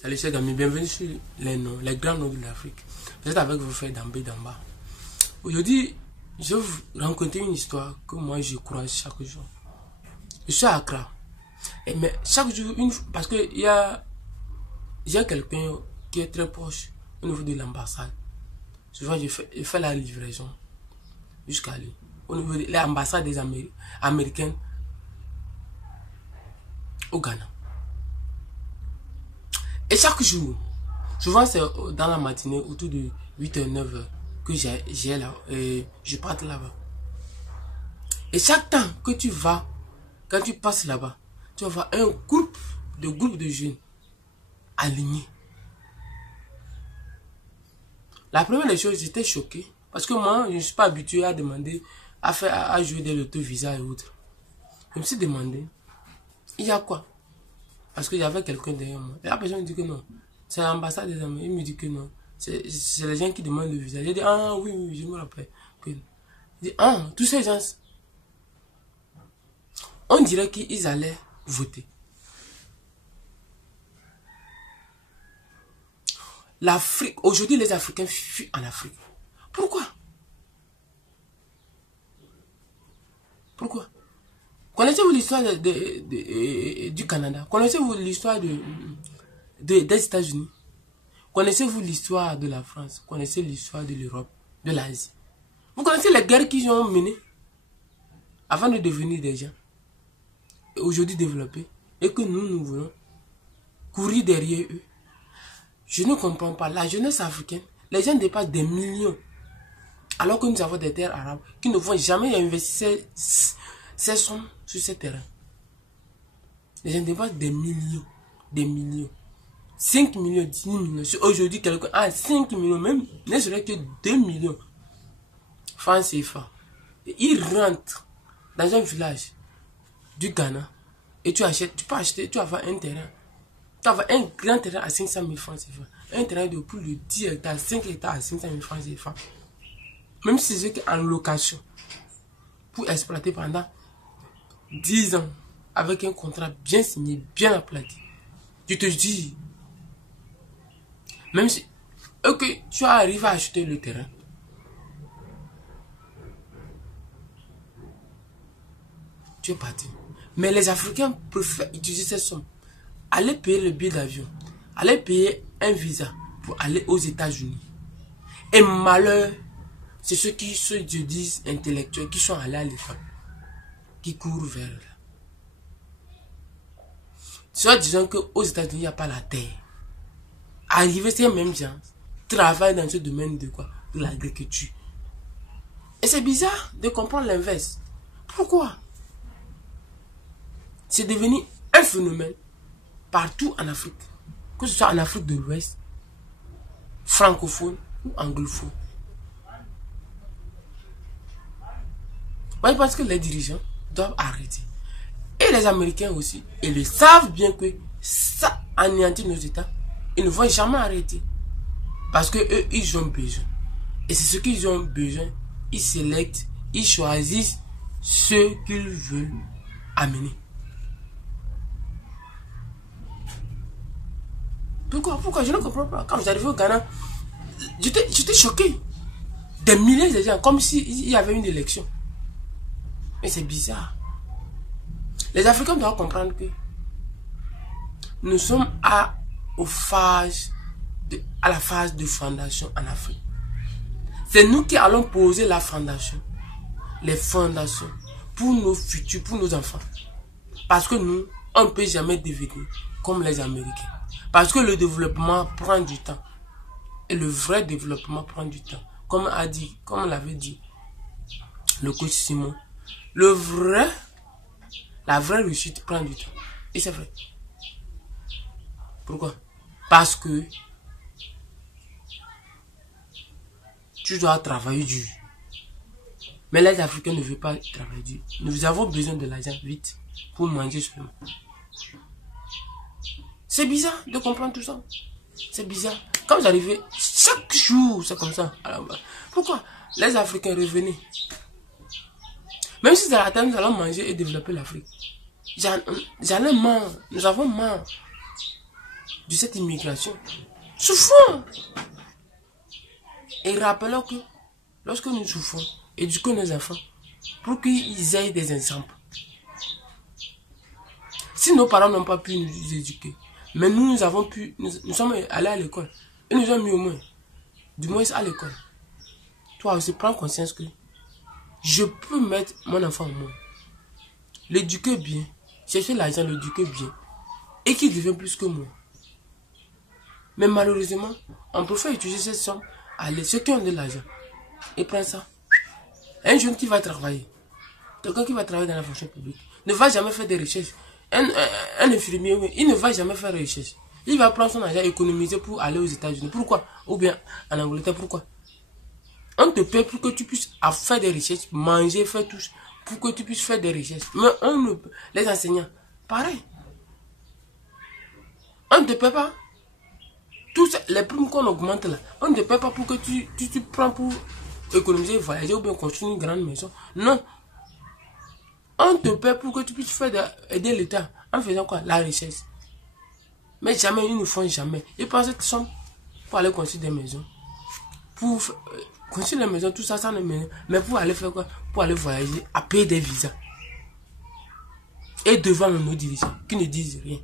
Salut chers amis, bienvenue sur les grands noms de l'Afrique. Vous êtes avec vos frères d'en bas. Aujourd'hui, je vais vous raconter une histoire que moi je crois chaque jour. Je suis à Accra. Mais chaque jour, parce que j'ai quelqu'un qui est très proche au niveau de l'ambassade. Souvent, je fais la livraison jusqu'à lui. Au niveau de l'ambassade des Américains au Ghana. Et chaque jour, souvent c'est dans la matinée, autour de 8h, 9h, que j'ai là, et je parte là-bas. Et chaque temps que tu vas, quand tu passes là-bas, tu vas voir un groupe de jeunes alignés. La première des choses, j'étais choqué, parce que moi, je ne suis pas habitué à demander, à jouer des loto-visa et autres. Je me suis demandé, il y a quoi? Parce qu'il y avait quelqu'un derrière moi. Et la personne me dit que non. C'est l'ambassade des Américains. Il me dit que non. C'est les gens qui demandent le visa. J'ai dit, ah oui, je me rappelle. Il dit, ah, tous ces gens, on dirait qu'ils allaient voter. L'Afrique, aujourd'hui les Africains fuient en Afrique. Pourquoi? Pourquoi? Connaissez-vous l'histoire du Canada? Connaissez-vous l'histoire des États-Unis? Connaissez-vous l'histoire de la France? Connaissez l'histoire de l'Europe, de l'Asie? Vous connaissez les guerres qu'ils ont menées avant de devenir des gens aujourd'hui développés et que nous voulons courir derrière eux? Je ne comprends pas. La jeunesse africaine, les gens dépassent des millions alors que nous avons des terres arabes qui ne vont jamais investir ces sommes sur ces terrains. Les gens dépassent des millions, des millions. 5 millions, 10 millions. Si aujourd'hui quelqu'un a 5 millions, même ne serait que 2 millions francs CFA, et il rentre dans un village du Ghana et tu achètes, tu peux acheter, tu vas avoir un terrain. Tu vas avoir un grand terrain à 500 000 francs CFA. Un terrain de plus de 10 hectares, 5 hectares à 500 000 francs CFA. Même si c'est en location pour exploiter pendant 10 ans avec un contrat bien signé, bien aplati. Tu te dis, même si tu arrives à acheter le terrain, tu es parti. Mais les Africains préfèrent utiliser ces sommes. Aller payer le billet d'avion, aller payer un visa pour aller aux États-Unis. Et malheur, c'est ceux qui se disent intellectuels, qui sont allés à l'école, qui courent vers là. Soit disant qu'aux États-Unis, il n'y a pas la terre. Arriver, ces mêmes gens travaillent dans ce domaine de quoi? De l'agriculture. Et c'est bizarre de comprendre l'inverse. Pourquoi? C'est devenu un phénomène partout en Afrique. Que ce soit en Afrique de l'Ouest, francophone ou anglophone. Moi, je pense que les dirigeants doivent arrêter. Et les Américains aussi. Ils le savent bien que ça anéantit nos États. Ils ne vont jamais arrêter. Parce que eux, ils ont besoin. Et c'est ce qu'ils ont besoin. Ils sélectent, ils choisissent ce qu'ils veulent amener. Pourquoi? Je ne comprends pas. Quand j'arrivais au Ghana, j'étais choqué. Des milliers de gens, comme s'il y avait une élection. Mais c'est bizarre. Les Africains doivent comprendre que nous sommes à la phase de fondation en Afrique. C'est nous qui allons poser la fondation, les fondations pour nos futurs, pour nos enfants. Parce que nous, on ne peut jamais devenir comme les Américains. Parce que le développement prend du temps. Et le vrai développement prend du temps. Comme l'avait dit le coach Simon. La vraie réussite prend du temps. Et c'est vrai. Pourquoi? Parce que tu dois travailler dur. Mais les Africains ne veulent pas travailler dur. Nous avons besoin de l'argent vite pour manger seulement. C'est bizarre de comprendre tout ça. C'est bizarre. Quand j'arrivais, chaque jour, c'est comme ça. Alors, pourquoi? Les Africains revenaient. Même si c'est la terre, nous allons manger et développer l'Afrique. J'en ai marre. Nous avons marre. de cette immigration. Souffrons. Et rappelons que lorsque nous souffrons, éduquons nos enfants pour qu'ils aient des exemples. Si nos parents n'ont pas pu nous éduquer, mais nous avons pu, nous sommes allés à l'école. Ils nous ont mis au moins, du moins à l'école. Toi aussi, prends conscience que je peux mettre mon enfant au monde, l'éduquer bien, chercher l'argent, l'éduquer bien, et qu'il devienne plus que moi. Mais malheureusement, on préfère utiliser cette somme à ceux qui ont de l'argent. Et prends ça. Un jeune qui va travailler, quelqu'un qui va travailler dans la fonction publique, ne va jamais faire des recherches. Un infirmier, il ne va jamais faire des recherches. Il va prendre son argent, économiser pour aller aux États-Unis. Pourquoi? Ou bien en Angleterre, pourquoi? On te paie pour que tu puisses faire des recherches, manger, faire tout, pour que tu puisses faire des recherches. Mais on ne, les enseignants, pareil. On ne te paie pas. Tous les primes qu'on augmente là, on ne te paie pas pour que tu prends pour économiser, voyager ou bien construire une grande maison. Non. On te paie pour que tu puisses faire aider l'État en faisant quoi? La recherche. Mais jamais, ils ne font jamais. Ils pensent que ce sont pour aller construire des maisons. Pour construire les maisons, tout ça, ça ne mène. Mais pour aller faire quoi? Pour aller voyager, à payer des visas. Et devant nos dirigeants qui ne disent rien.